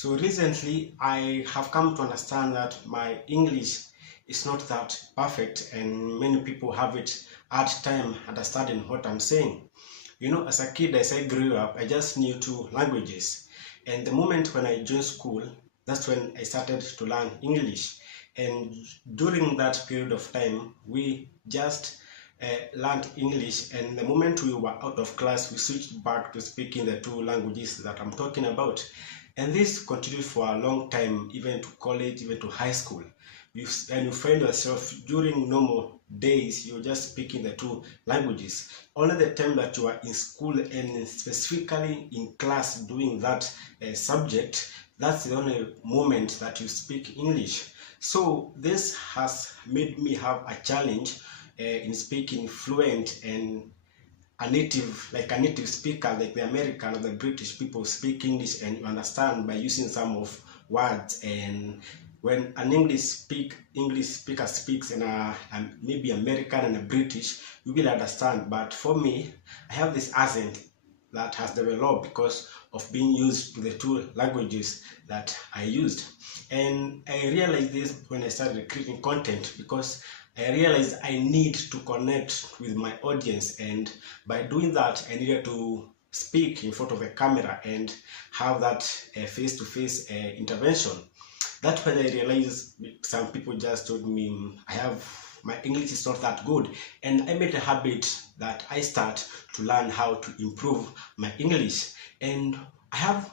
So recently, I have come to understand that my English is not that perfect, and many people have it hard time understanding what I'm saying. As a kid, as I grew up, I just knew two languages. And the moment when I joined school, that's when I started to learn English. And during that period of time, we just learned English. And the moment we were out of class, we switched back to speaking the two languages that I'm talking about. And this continued for a long time, even to college, even to high school. And you find yourself during normal days, you're just speaking the two languages. Only the time that you are in school and specifically in class doing that subject, that's the only moment that you speak English. So this has made me have a challenge in speaking fluent and a native speaker, like the American or the British people speak English and you understand by using some of words. And when an English speaker speaks in maybe American and a British, you will understand. But for me, I have this accent that has developed because of being used to the two languages that I used. And I realized this when I started creating content, because I realized I need to connect with my audience, and by doing that, I needed to speak in front of a camera and have that face-to-face intervention. That's when I realized some people just told me my English is not that good, and I made a habit that I start to learn how to improve my English. And I have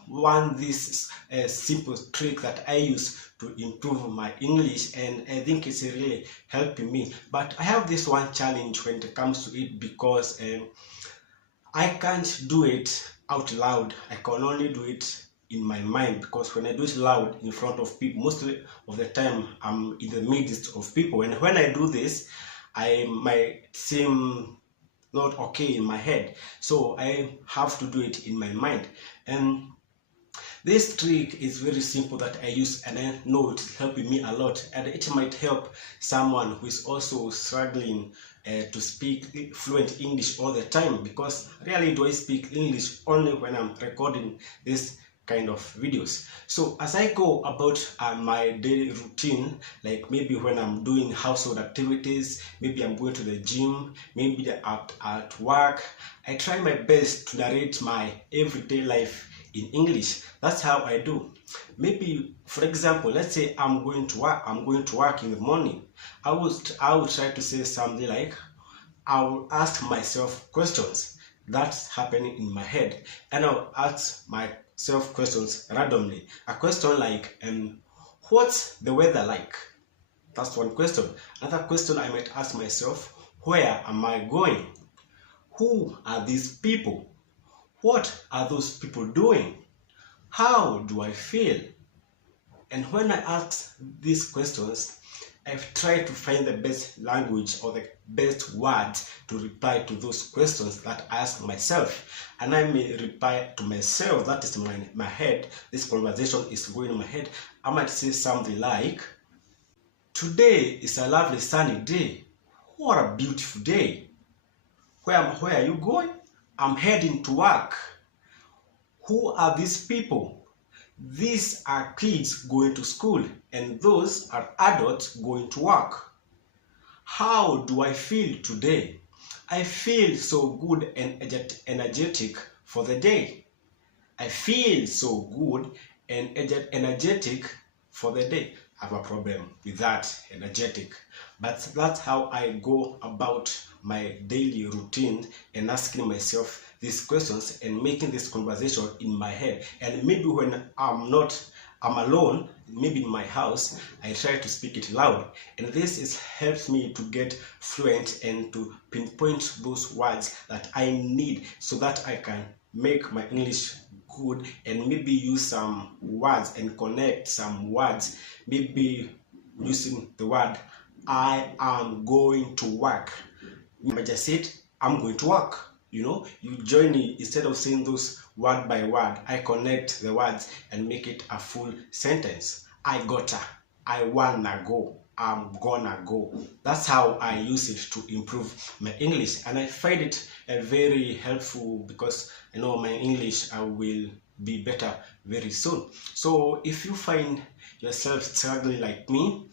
this simple trick that I use to improve my English, and I think it's really helping me. But I have this one challenge when it comes to it, because I can't do it out loud. I can only do it in my mind, because when I do it loud in front of people, most of the time I'm in the midst of people, and when I do this, I might seem not okay in my head, so I have to do it in my mind. And this trick is very simple that I use, and I know it's helping me a lot, and it might help someone who is also struggling to speak fluent English all the time, because rarely do I speak English, only when I'm recording this kind of videos. So as I go about my daily routine, like maybe when I'm doing household activities, maybe I'm going to the gym, maybe at work, I try my best to narrate my everyday life in English. That's how I do. Maybe, for example, let's say I'm going to work in the morning. I will try to say something like, I will ask myself questions that's happening in my head, and I'll ask myself questions randomly. A question like, what's the weather like? That's one question. Another question I might ask myself, where am I going? Who are these people? What are those people doing? How do I feel? And when I ask these questions, I've tried to find the best language or the best words to reply to those questions that I ask myself. And I may reply to myself, that is my head. This conversation is going in my head. I might say something like, today is a lovely sunny day. What a beautiful day. Where are you going? I'm heading to work. Who are these people? These are kids going to school, and those are adults going to work. How do I feel today? I feel so good and energetic for the day. I feel so good and energetic for the day. I have a problem with that, energetic. But that's how I go about my daily routine, and asking myself these questions and making this conversation in my head. And maybe when I'm alone, maybe in my house, I try to speak it loud. And this helps me to get fluent and to pinpoint those words that I need, so that I can make my English good, and maybe use some words and connect some words, maybe using the word I am going to work. I just said I'm going to work. You join me. Instead of saying those word by word, I connect the words and make it a full sentence. I gotta, I wanna go, I'm gonna go. That's how I use it to improve my English, and I find it very helpful, because I know my English will be better very soon. So if you find yourself struggling like me,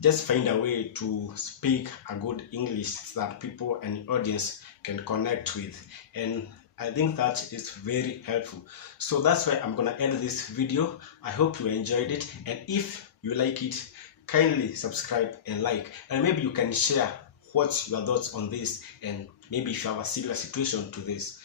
just find a way to speak a good English so that people and audience can connect with. And I think that is very helpful. So that's why I'm gonna end this video. I hope you enjoyed it, and if you like it, kindly subscribe and like, and maybe you can share what's your thoughts on this, and maybe if you have a similar situation to this.